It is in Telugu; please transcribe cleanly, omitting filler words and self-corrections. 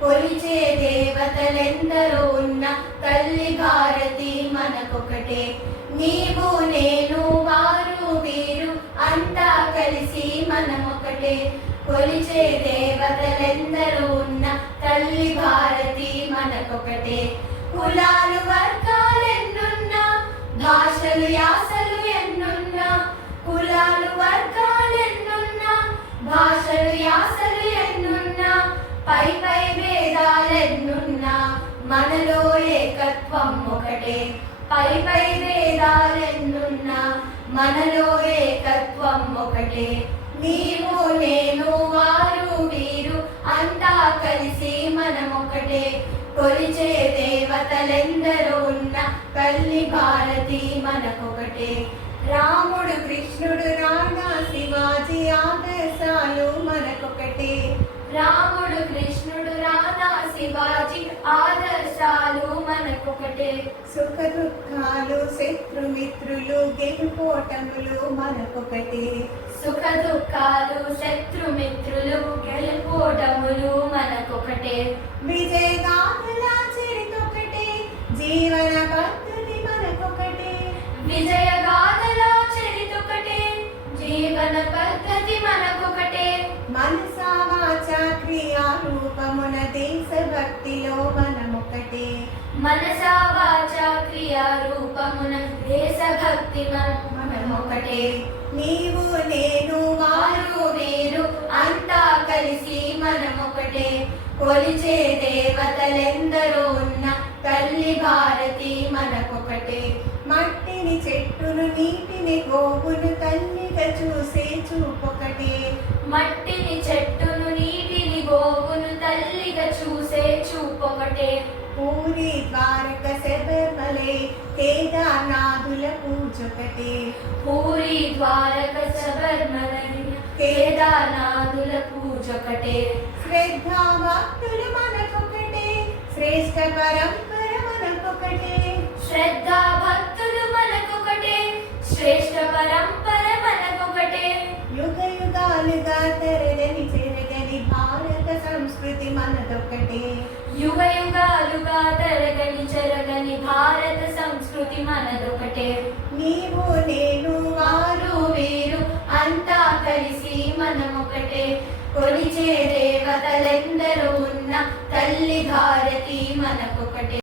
కొలిచే దేవతలెందరో ఉన్న తల్లి భారతి మనకొకటే. నీవు నేను వారు వీరు అంతా కలిసి మనమొకటే. కొలిచే దేవతలెందరో ఉన్న తల్లి భారతి మనకొకటే. కులాలు వర్గాలెన్నున్నా, భాషలు యాసలు ఎన్నున్నా, కులాలు వర్గాలెన్నున్నా, భాషలు యాసలు ఎన్నున్నా, పై పై భేదాలెన్నున్నా, మనలో ఏకత్వం ఒకటే. పై పై భేదాలెన్నున్నా, మనలో ఏకత్వం ఒకటే. నీవు నేను వారు వీరు అంతా కలిసి మనమొకటే. కొలిచే దేవతలెందరో ఉన్న తల్లి భారతి మనకొకటే. రాముడు కృష్ణుడు రాణా శివాజీ ఆదర్శాలు మనకొకటే. రాముడు కృష్ణుడు రాధా శివాజీ ఆదర్శాలు మనకొకటే. సుఖ దుఃఖాలు శత్రుమిత్రులు గెలుపోటములు మనకొకటే. సుఖ దుఃఖాలు శత్రుమిత్రులు గెలుపోటములు మనకొకటే. విజయగాథల చరితొకటే, జీవన పద్ధతి మనకొకటే. విజయగాథల చరితొకటే, జీవన పద్ధతి మనకొకటే. మనసా వాచా క్రియా రూపమున దేశభక్తిలో మనమొకటే. మనసా వాచా క్రియా రూపమున దేశభక్తి మనమొకటే. నీవు నేను వారు వీరు అంతా కలిసి మనమొకటే. కొలిచే దేవతలెందరో ఉన్న తల్లి భారతి మనకొకటే. మట్టిని చెట్టును నీటిని గోవును తల్లిగా చూసే చూపొకటే. మట్టిని చెట్టును నీటిని గోవును తల్లిగా చూసే చూపొకటే. పూరి ద్వారక శబరిమలై కేదార్నాథుల పూజొకటే. పూరి ద్వారక శబరిమలై కేదార్నాథుల పూజొకటే. శ్రద్ధా భక్తులు మనకొకటే, శ్రేష్ఠ పరంపర మనకొకటే. శ్రద్ధా భక్తులు మనకొకటే, శ్రేష్ఠ పరంపర మనకొకటే. యుగ యుగాలుగా తరగని చెరగని భారత సంస్కృతి మనదొకటే. యుగ యుగాలుగా తరగని చెరగని భారత సంస్కృతి మనదొకటే. నీవు నేను వారు వీరు అంతా కలిసి మనమొకటే. కొలిచే దేవతలెందరో ఉన్న తల్లి భారతి మనకొకటే.